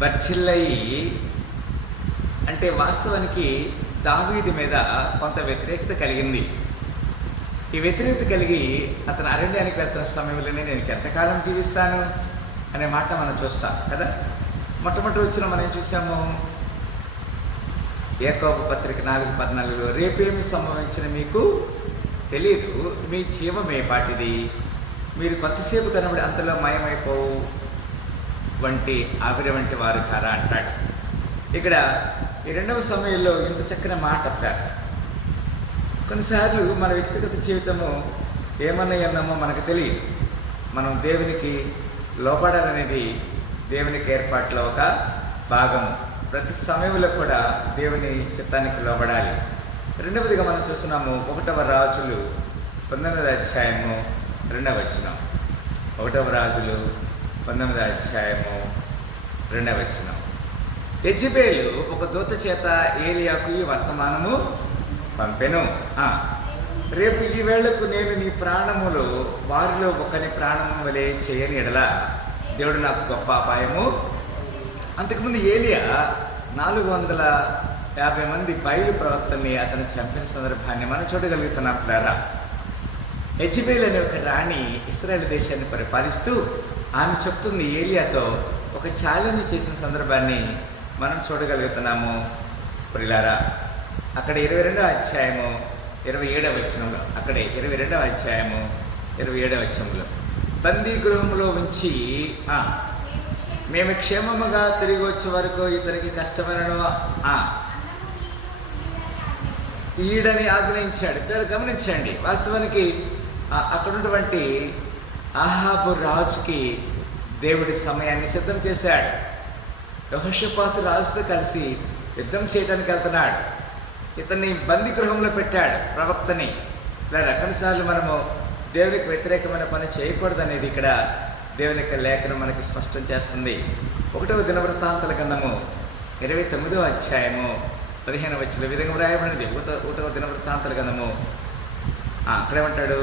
బర్చిల్లయి అంటే వాస్తవానికి దావీదు మీద కొంత వ్యతిరేకత కలిగింది. ఈ వ్యతిరేకత కలిగి అతను అరణ్యానికి వెళ్తున్న సమయంలోనే నేను ఎంతకాలం జీవిస్తాను అనే మాట మనం చూస్తాం కదా. మొట్టమొదటి వచ్చిన మనం ఏం చూసాము, యాకోబు పత్రిక 4:14 రేపేమి సంభవించిన మీకు తెలియదు, మీ జీవమే పాటిది, మీరు కొంతసేపు కనబడి అంతలో మాయమైపోవు వంటి ఆవిరి వంటి వారు కారా అంటాడు. ఇక్కడ ఈ రెండవ సమయంలో ఇంత చక్కని మాట అంటారు. కొన్నిసార్లు మన వ్యక్తిగత జీవితము ఏమన్నామో మనకు తెలియదు. మనం దేవునికి లోబడాలనేది దేవునికి ఏర్పాట్లో ఒక భాగము. ప్రతి సమయంలో కూడా దేవుని చిత్తానికి లోబడాలి. రెండవదిగా మనం చూస్తున్నాము 1వ రాజులు 19వ అధ్యాయము 2వ వచనం. 1వ రాజులు 19వ అధ్యాయము 2వ వచనం. యెజెబెలు ఒక దూత చేత ఏలియాకు ఈ వర్తమానము పంపెను. రేపు ఈ వేళకు నేను నీ ప్రాణములో వారిలో ఒకని ప్రాణము వలె చేయని ఎడల దేవుడు నాకు గొప్ప అపాయము. అంతకుముందు ఏలియా 450 మంది బయలు ప్రవక్తల్ని అతను చంపిన సందర్భాన్ని మనం చూడగలుగుతున్నాం పిల్లారా. యెజెబెలు అనే ఒక రాణి ఇశ్రాయేలు దేశాన్ని పరిపాలిస్తూ ఆమె చెప్తుంది ఏలియాతో ఒక ఛాలెంజ్ చేసిన సందర్భాన్ని మనం చూడగలుగుతున్నాము పిల్లారా. అక్కడ 22వ అధ్యాయము 27వ వచనంలో, అక్కడే 22వ అధ్యాయము 27వ వచనంలో, బందీ గృహంలో ఉంచి మేము క్షేమముగా తిరిగి వచ్చే వరకు ఇతనికి కష్టమైనను ఈడని ఆజ్ఞయించాడు. మీరు గమనించండి, వాస్తవానికి అక్కడ ఉన్నటువంటి అహాబు రాజుకి దేవుడి సమయాన్ని సిద్ధం చేశాడు. యెహోషాపాతు రాజుతో కలిసి యుద్ధం చేయడానికి వెళ్తున్నాడు. ఇతన్ని బందీ గృహంలో పెట్టాడు ప్రవక్తని. ఇలా రకరకాల మనము దేవునికి వ్యతిరేకమైన పని చేయకూడదు అనేది ఇక్కడ దేవుని యొక్క లేఖనం మనకి స్పష్టం చేస్తుంది. 1వ దినవృత్తాంతాల గ్రంథము 29వ అధ్యాయము 15వ వచనం విధంగా వ్రాయబడినది. 1వ దినవృత్తాంతాల గ్రంథము అక్కడేమంటాడు,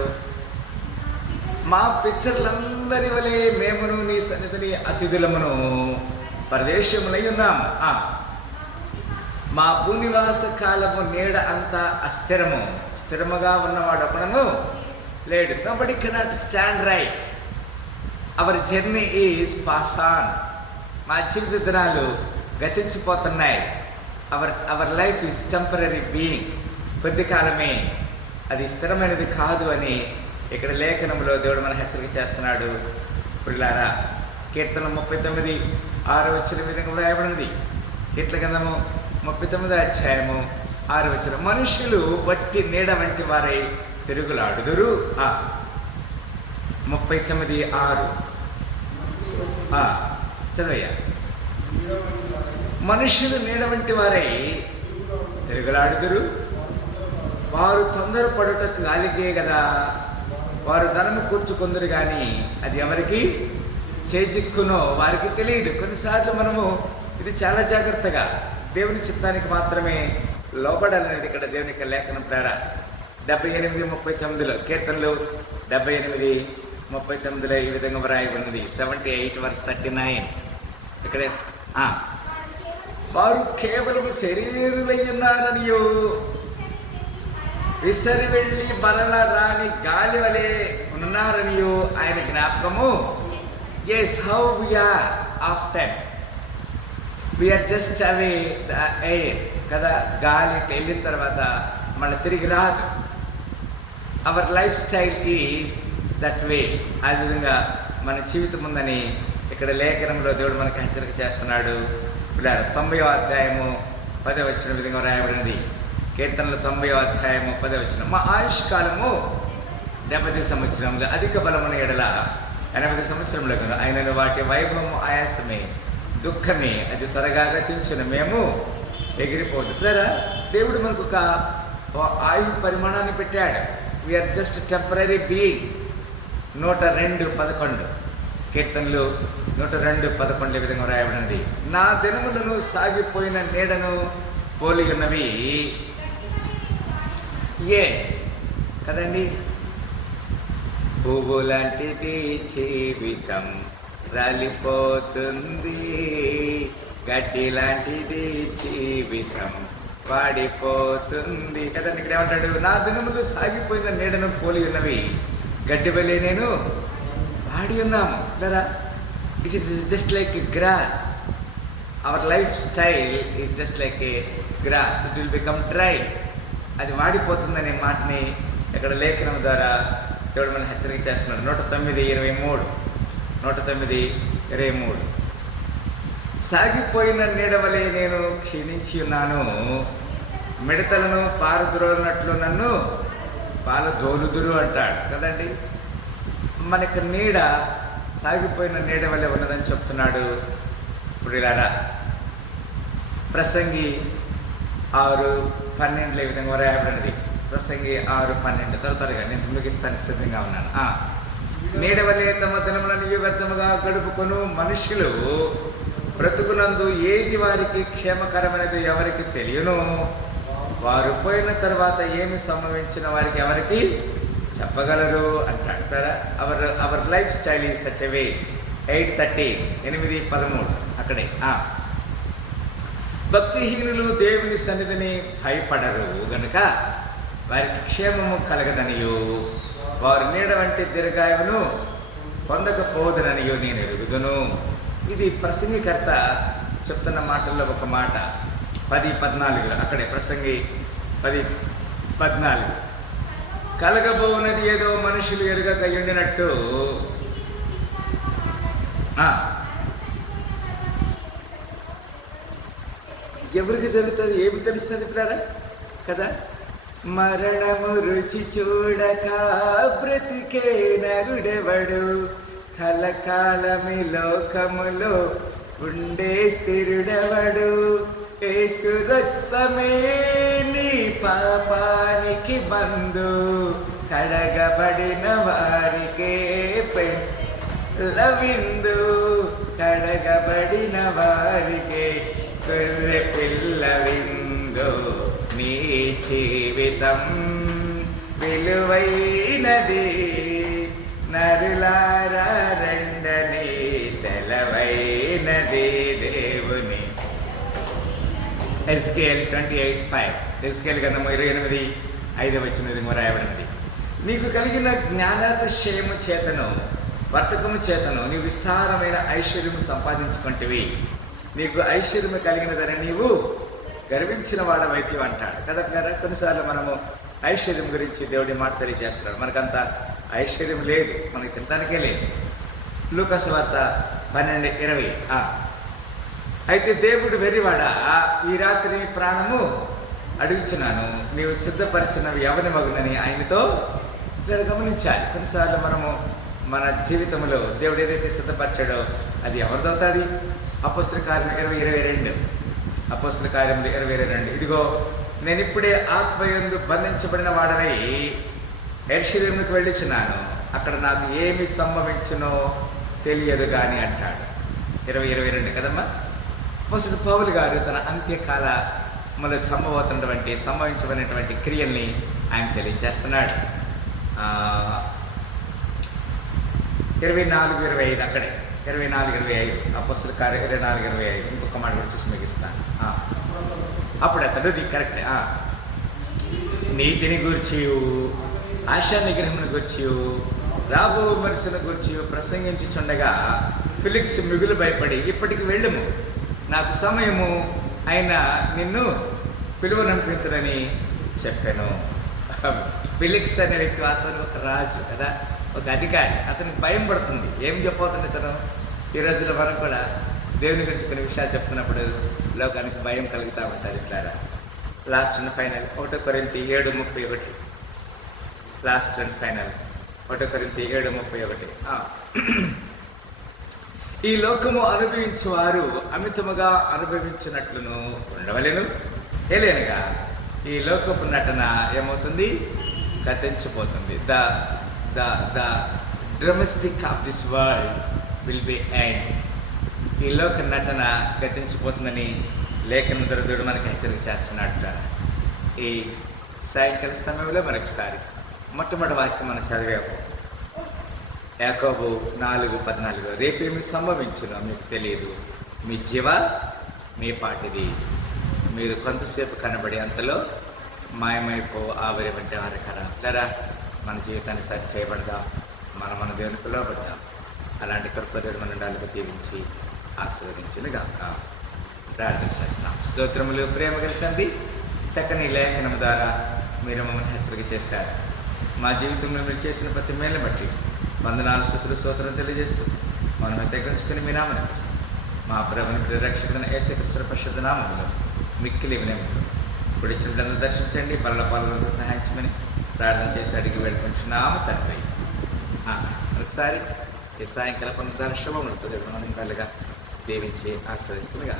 మా పితరులందరి వలె మేమును నీ సన్నిధిని అతిథులమును పరదేశములై ఉన్నాము. మా భూనివాస కాలము నీడ అంతా అస్థిరము, స్థిరముగా ఉన్నవాడు ఒకడను లేడు. Nobody cannot stand right. Our journey is pass on. మా జీవిత దినాలు గతించిపోతున్నాయి. Our life is temporary being. కొద్ది కాలమే, అది స్థిరమైనది కాదు అని ఇక్కడ లేఖనంలో దేవుడు మన హెచ్చరిక చేస్తున్నాడు పిల్లారా. కీర్తన 39:6 వచ్చిన విధంగా వ్రాయబడినది. కీర్తన గ్రంథము 39వ అధ్యాయము 6వ వచనం, మనుషులు వట్టి నీడ వంటి వారై తిరుగులాడుదురు. 39:6 చదవయ్యా. మనుషులు నీడ వంటి వారై తిరుగులాడుదురు, వారు తొందరపడుటకు గాలిగే కదా, వారు ధనము కూర్చుకొందరు కానీ అది ఎవరికి చేజిక్కునో వారికి తెలియదు. కొన్నిసార్లు మనము ఇది చాలా జాగ్రత్తగా దేవుని చిత్తానికి మాత్రమే లోబడాలనేది ఇక్కడ దేవుని యొక్క లేఖనం ప్రారా. 78:39 కీర్తనలు 78:39 ఈ విధంగా వ్రాయబడినది. 78:39 ఇక్కడే, వారు కేవలం శరీరులై ఉన్నారనియో విసరి వెళ్ళి మరల రాని గాలి వలె ఉన్నారనియో ఆయన జ్ఞాపకము. Yes, how we are of time, we are just away the air కదా. గాలి వెళ్ళిన తర్వాత మళ్ళీ తిరిగి రాదు. Our life style is that way. ఆ విధంగా మన జీవితం ఉందని ఇక్కడ లేఖనంలో దేవుడు మనకి హెచ్చరిక చేస్తున్నాడు. 90వ అధ్యాయము 10వ వచనం విధంగా రాయబడినది. కీర్తనలు 90వ అధ్యాయము 10వ వచనం, మా ఆయుష్ కాలము 70 సంవత్సరములు, అధిక బలమున ఎడల 80 సంవత్సరముల కన్నా ఆయనను వాటి వైభవము ఆయాసమే, దుఃఖమే, అది త్వరగా గతించిన మేము ఎగిరిపోదు. సరే, దేవుడు మనకు ఒక ఆయు పరిమాణాన్ని పెట్టాడు. We are just temporary being. 102:11 కీర్తనలు 102:11 విధంగా రాయబడినది. నా దినములను సాగిపోయిన నీడను పోలి ఉన్నవి. ఎస్ కదండి, పువ్వు లాంటిది జీవితం, రాలిపోతుంది, గడ్డి లాంటిది జీవితం వాడిపోతుంది కదండి. ఇక్కడ ఏమంటాడు, నా దినములు సాగిపోయిన నీడను పోలి ఉన్నవి, గడ్డి వలె నేను వాడి ఉన్నాము కదా. It is just like a grass. Our life style is just like a grass, it will become dry. అది వాడిపోతుందనే మాటని ఇక్కడ లేఖనం ద్వారా దేవుడు మనం హెచ్చరిక చేస్తున్నాడు. 109:23, 109:23. సాగిపోయిన నీడవలే నేను క్షీణించి ఉన్నాను, మిడతలను పారద్రోలినట్లు నన్ను పాలదోలుదురు అంటాడు కదండి. మనకు నీడ సాగిపోయిన నీడ వలె ఉన్నదని చెప్తున్నాడు. ఇప్పుడు ఇలారా ప్రసంగి 6:12 ఈ విధంగా రాయబడినది. ప్రసంగి 6:12 త్వరగా నేను ముగిస్తానికి సిద్ధంగా ఉన్నాను. నీడ వలె తమ దినములను వ్యర్థముగా గడుపుకొను మనుషులు బ్రతుకునందు ఏది వారికి క్షేమకరమైనది ఎవరికి తెలియను, వారు పోయిన తర్వాత ఏమి సంభవించిన వారికి ఎవరికి చెప్పగలరు అంటాడు కదా. Our life style is such a way. 8:13, 8:13 అక్కడే. భక్తిహీనులు దేవుని సన్నిధిని భయపడరు గనుక వారికి క్షేమము కలగదనియు, వారు నీడ వంటి దీర్ఘాయువును పొందకపోదుననియు నేను ఎరుగుదును. ఇది ప్రసంగికర్త చెప్తున్న మాటల్లో ఒక మాట. 10:14 అక్కడే ప్రసంగి 10:14. కలగబోనది ఏదో మనుషులు ఎరుగక ఎండినట్టు ఎవరికి జరుగుతుంది, ఏమి తెలుస్తుంది పిల్లరా కదా. మరణము రుచి చూడక బ్రతికే నరుడెవడు, కలకాలమి లోకములో ఉండే స్థిరుడెవడు, యేసు రక్తమే నీ పాపానికి బంధు, కడగబడిన వారికే లవిందు, కడగబడిన వారికే గొర్రె పిల్ల విందు. నీ జీవితం విలువైనది, నరులారా రెండని సెలవైనది దేవుని. ఎస్కేల్ 28:5, ఎస్కేల్ గ్రంథము 28:5 రాయబడినది. నీకు కలిగిన జ్ఞానాతిశయము చేతను వర్తకము చేతను నీవు విస్తారమైన ఐశ్వర్యము సంపాదించుకుంటేవి, నీకు ఐశ్వర్యము కలిగినదని నీవు గర్వించిన వాడవైతే అంటాడు కదా. కొన్నిసార్లు మనము ఐశ్వర్యం గురించి దేవుడి మాట తెలియజేస్తున్నాడు. మనకంత ఐశ్వర్యం లేదు, మనకి తినడానికే లేదు. లూకా సువార్త 12:20. అయితే దేవుడు వెర్రివాడా, ఈ రాత్రి ప్రాణము అడుగుచున్నాను, నీవు సిద్ధపరిచినవి ఎవరి మగునని ఆయనతో గమనించాలి. కొన్నిసార్లు మనము మన జీవితంలో దేవుడు ఏదైతే సిద్ధపరిచాడో అది ఎవరిదవుతుంది. అపోస్తల కార్యములు 20:22, అపోస్తల కార్యములు 20:22. ఇదిగో నేను ఇప్పుడే ఆత్మయందు బంధించబడిన వాడనై యెరూషలేముకు వెళ్ళుచున్నాను, అక్కడ నాకు ఏమి సంభవించునో తెలియదు కానీ అంటాడు. 20:22 కదమ్మా. అపోస్తలుడు పౌలు గారు తన అంత్యకాలములో సంభవించబడినటువంటి క్రియల్ని ఆయన తెలియజేస్తున్నాడు. 24:25 అక్కడే 24:25 అపోస్తల కార్యం 24:25. ఇంకొక మాట కూడా చూసి ముగిస్తాను. అప్పుడు అతడు ఇది కరెక్ట్. నీతిని గూర్చి, ఆశా నిగ్రహమును గూర్చి, రాబో విమర్శను గూర్చి ప్రసంగించుచుండగా ఫిలిక్స్ మిగులు భయపడి, ఇప్పటికి వెళ్ళము, నాకు సమయము అయినా నిన్ను పిలువనంపించునని చెప్పాను. ఫిలిక్స్ అనే వ్యక్తి వాస్తవానికి ఒక రాజు కదా, ఒక అధికారి. అతనికి భయం పడుతుంది. ఏం చెప్పబోతుంది ఇతను. ఈ రోజుల్లో మనం కూడా దేవుని గురించి కొన్ని విషయాలు చెప్తున్నప్పుడు లోకానికి భయం కలుగుతూ ఉంటుంది. ఇట్లా last and final 1 కొరింథీ 7:31. Last and final 1 కొరింథీ 7:31. ఈ లోకము అనుభవించువారు అమితముగా అనుభవించినట్లును ఉండవలెను, ఏలేనుగా ఈ లోకపు నటన ఏమవుతుంది, గతించిపోతుంది. The dramatic of this world will be end. ఈ లోక నటన గతించిపోతుందని లేఖన దేవుడు మనకి హెచ్చరిక చేస్తున్నాడు. ఈ సాయంకాల సమయంలో మరొకసారి మొట్టమొదటి వాక్యం మనం చదివాము. యాకోబు 4:14 రేపేమి సంభవించునో మీకు తెలియదు, మీ జీవ మీ పాటిది. మీరు కొంతసేపు కనబడి అంతలో మాయమైపో ఆవిరి వంటి వారికరా. లేరా మన జీవితాన్ని సరి చేయబడదాం, మన దేవునికి లోబడదాం. అలాంటి కృపదేవుడు మన ఉండాలని దీవించి ఆశీర్వదించిన గాక. ప్రార్థన చేస్తాం. స్తోత్రములు ప్రేమ కలిసింది చక్కని లేఖనం ద్వారా మీరు మమ్మల్ని హెచ్చరిక చేశారు. మా జీవితంలో మీరు చేసిన ప్రతి మేలు బట్టి వందనాలు స్తుతులు స్తోత్రం తెలియజేస్తూ మనమే తెగించుకొని మీ నామని చేస్తాం. మా ప్రభుని పరిరక్షకుడైన యేసుక్రీస్తు పరిశుద్ధ నామములో మిక్కిలి వినయంతో ఇప్పుడు ఇచ్చిన దర్శించండి, బల్ల పాల్గొనతో సహాయించమని ప్రార్థన చేసి అడిగి వేడుకుంటున్నాము తండ్రి. ఒకసారి ఈ సాయంకాల పునరుద్ధరణ శుభములతో మనం దీవించి ఆస్వాదించగా.